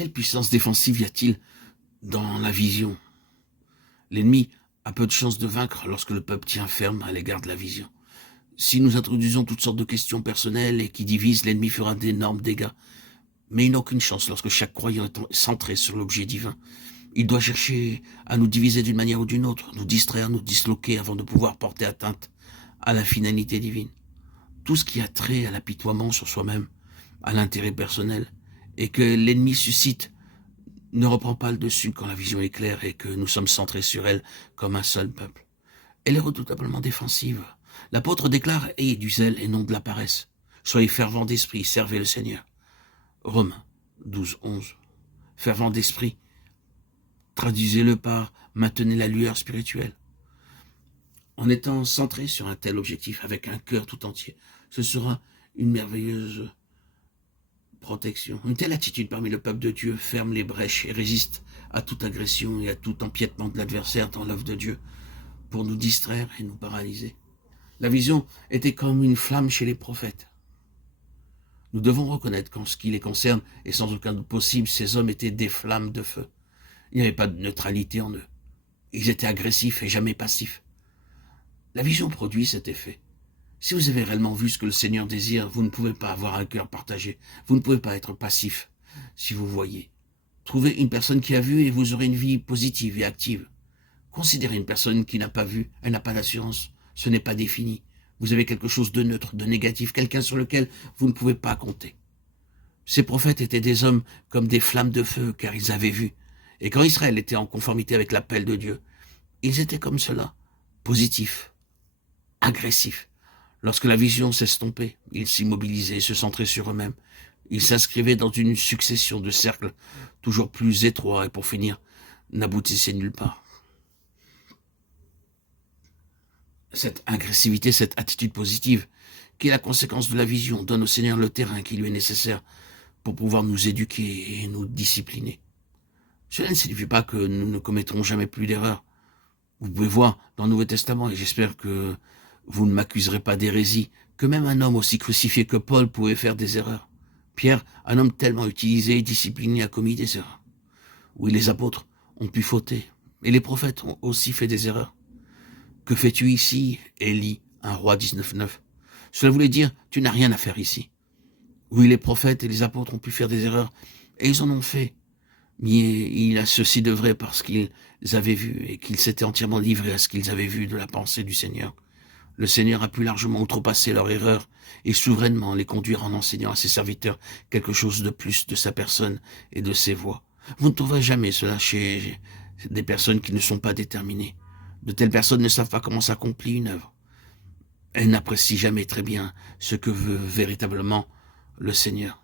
Quelle puissance défensive y a-t-il dans la vision? L'ennemi a peu de chances de vaincre lorsque le peuple tient ferme à l'égard de la vision. Si nous introduisons toutes sortes de questions personnelles et qui divisent, l'ennemi fera d'énormes dégâts. Mais il n'a aucune chance lorsque chaque croyant est centré sur l'objet divin. Il doit chercher à nous diviser d'une manière ou d'une autre, nous distraire, nous disloquer avant de pouvoir porter atteinte à la finalité divine. Tout ce qui a trait à l'apitoiement sur soi-même, à l'intérêt personnel, et que l'ennemi suscite, ne reprend pas le dessus quand la vision est claire et que nous sommes centrés sur elle comme un seul peuple. Elle est redoutablement défensive. L'apôtre déclare « Ayez du zèle et non de la paresse. Soyez fervents d'esprit, servez le Seigneur. » Romains 12, 11. Fervent d'esprit, traduisez-le par « maintenez la lueur spirituelle ». En étant centré sur un tel objectif avec un cœur tout entier, ce sera une merveilleuse protection. Une telle attitude parmi le peuple de Dieu ferme les brèches et résiste à toute agression et à tout empiètement de l'adversaire dans l'œuvre de Dieu pour nous distraire et nous paralyser. La vision était comme une flamme chez les prophètes. Nous devons reconnaître qu'en ce qui les concerne, et sans aucun doute possible, ces hommes étaient des flammes de feu. Il n'y avait pas de neutralité en eux. Ils étaient agressifs et jamais passifs. La vision produit cet effet. Si vous avez réellement vu ce que le Seigneur désire, vous ne pouvez pas avoir un cœur partagé. Vous ne pouvez pas être passif si vous voyez. Trouvez une personne qui a vu et vous aurez une vie positive et active. Considérez une personne qui n'a pas vu, elle n'a pas d'assurance. Ce n'est pas défini. Vous avez quelque chose de neutre, de négatif, quelqu'un sur lequel vous ne pouvez pas compter. Ces prophètes étaient des hommes comme des flammes de feu, car ils avaient vu. Et quand Israël était en conformité avec l'appel de Dieu, ils étaient comme cela, positifs, agressifs. Lorsque la vision s'estompait, ils s'immobilisaient, se centraient sur eux-mêmes. Ils s'inscrivaient dans une succession de cercles toujours plus étroits et pour finir, n'aboutissaient nulle part. Cette agressivité, cette attitude positive, qui est la conséquence de la vision, donne au Seigneur le terrain qui lui est nécessaire pour pouvoir nous éduquer et nous discipliner. Cela ne signifie pas que nous ne commettrons jamais plus d'erreurs. Vous pouvez voir dans le Nouveau Testament, et j'espère que vous ne m'accuserez pas d'hérésie, que même un homme aussi crucifié que Paul pouvait faire des erreurs. Pierre, un homme tellement utilisé et discipliné, a commis des erreurs. Oui, les apôtres ont pu fauter, et les prophètes ont aussi fait des erreurs. Que fais-tu ici, Élie, un roi 19.9 ? Cela voulait dire, tu n'as rien à faire ici. Oui, les prophètes et les apôtres ont pu faire des erreurs, et ils en ont fait. Mais il a ceci de vrai parce qu'ils avaient vu et qu'ils s'étaient entièrement livrés à ce qu'ils avaient vu de la pensée du Seigneur. Le Seigneur a pu largement outrepasser leur erreur et souverainement les conduire en enseignant à ses serviteurs quelque chose de plus de sa personne et de ses voies. Vous ne trouverez jamais cela chez des personnes qui ne sont pas déterminées. De telles personnes ne savent pas comment s'accomplit une œuvre. Elles n'apprécient jamais très bien ce que veut véritablement le Seigneur.